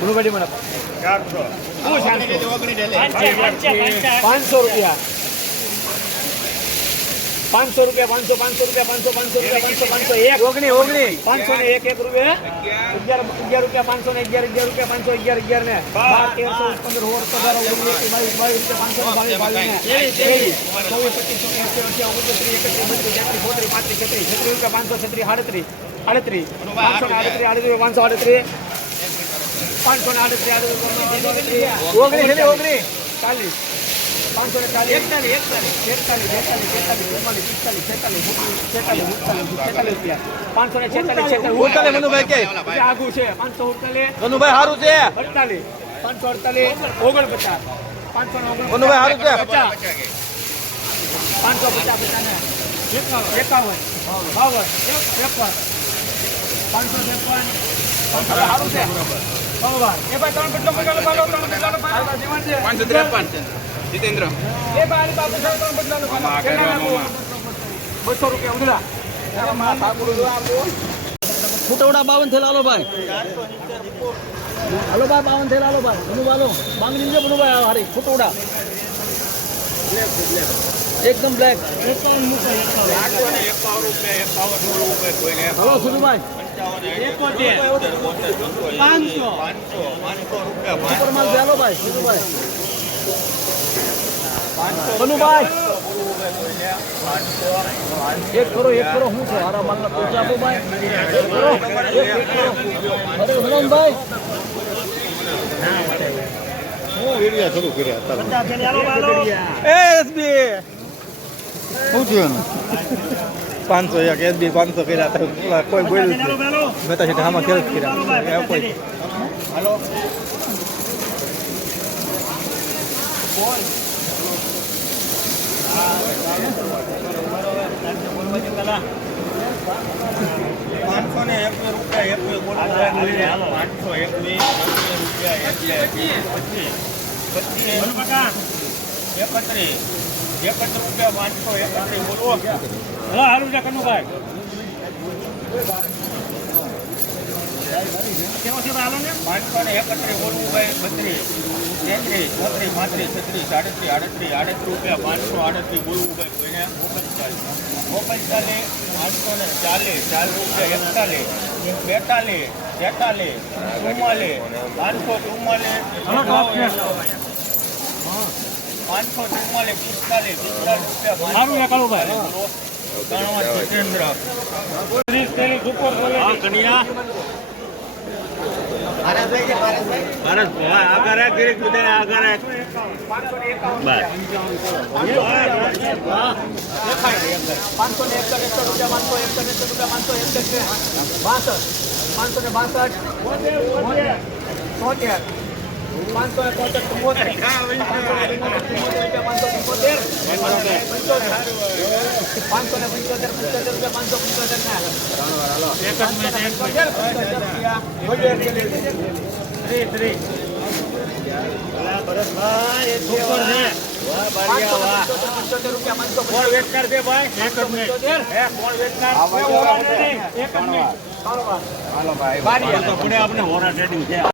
ગુરુભાઈ મને પાંચસો રૂપિયા. પાંચસો રૂપિયા પાંચસો પાંચસો રૂપિયા પાંચસો પાંચસો રૂપિયા પાંચસો પાંચસો એક. ઓગણી ઓગણી. પાંચસો ને એક એક રૂપિયા. અગિયાર અગિયાર રૂપિયા પાંચસો ને અગિયાર અગિયાર રૂપિયા પાંચસો અગિયાર અગિયાર ને. બાર તેર ચૌદ પંદર સોળ સત્તર ઓગણીસ બાવીસ બાવીસ રૂપિયા પાંચસો ને બાવીસ બાવીસ ને. ત્રેવીસ ચોવીસ પચીસ છવ્વીસ અઠ્યાવીસ ઓગણત્રીસ ત્રીસ એકત્રીસ બત્રીસ તેત્રીસ ચોત્રીસ પાંત્રીસ છત્રીસ છત્રીસ રૂપિયા પાંચસો છત્રીસ આડત્રીસ આડત્રીસ પાંચસો આડત્રીસ આડત્રીસ પાંચસો આડત્રીસ પાંચસો ને આડત્રીસ ઓગણીસ એકતાલીસ છેતાલીસ છેતાલીસ ઉડતાલીસ છે પાંચસો ઉડતાલીસ સારું છે અડતાલીસ પાંચસો અડતાલીસ ઓગણપચાસ પાંચસો ને મનુભાઈ સારું છે પાંચસો પચાસ પચાસ એકાવન એકાવન બાવન ત્રેપન પાંચસો ત્રેપન સારું છે. એ ભાઈ ત્રણ કેટલો બદલાનો પાડો ત્રણ બદલાનો પાડો જીવન છે. પાંચસો ત્રેપન જીતેન્દ્ર. એ ભાઈ આની સાહેબ ત્રણ બદલાનો નાખો? બસો રૂપિયા ઉંદરા ફૂટવડા બાવન થયેલા હાલો ભાઈ. હાલો ભાઈ બાવન થયેલા હાલો ભાઈ. મનુભાઈ હાલો માંગણી છે મનુભાઈ આ હારી. ફૂટવડા. એકદમ બ્લેક હાલો સુનુભાઈ પાંચસો. સુનુભાઈ એક કરો એક કરો શું છે હારા માલના પૈસા આપો ભાઈ એક અરે હનુમાનભાઈ એસબી શું થયું પાંચસો એક એસબી પાંચસો કર્યા તો પેલા કોઈ બોલ્યું. મેં તો સીધા આમાં ખેલ કર્યા. એ હાલો. પાંચસો ને એક રૂપિયા બોલો પાંચસો એક રૂપિયા પચીસ પચીસ. એકત્રીસ. એકત્રીસ રૂપિયા પાંચસો એકત્રીસ બોલવો. હલો હારું છે કનુભાઈ. પાંચસો ને? એકત્રીસ બોલવું ભાઈ બત્રીસ તેત્રીસ ચોત્રીસ પાંત્રીસ છત્રીસ આડત્રીસ આડત્રીસ રૂપિયા પાંચસો આડત્રીસ બોલવું ભાઈ કોઈને ઓગણચાલીસ. ઓગણચાલીસ પાંચસો ને ચાલીસ ચાર રૂપિયા એકતાલીસ બેતાલીસ તેતાલીસ ચુમ્માલીસ પાંચસો ચુમ્માલીસ પાંચસો ચુમ્માલીસ પિસ્તાલીસ પિસ્તાલીસ રૂપિયા સારું ગણવા જીતેન્દ્ર ત્રીસ કન્યા. પાંચસો ને એકસઠ એકસઠ રૂપિયા પાંચસો એકસઠ એકસઠ રૂપિયા પાંચસો એકસઠ ને બાસઠ. પાંચસો ને બાસઠ. તોતેર પાંચસો ને તોતેર ચુમ્મોતેર પાંચસો ચુમ્મોતેર પાંચસો ને પંચોતેર પંચોતેર રૂપિયા પાંચસો પંચોતેર. ને કોણ રૂપિયા પાંચસો ભાઈ હે કોણ વેચનાર એક જ મિનિટ ભાઈ આપણે હોરા ટ્રેડિંગ છે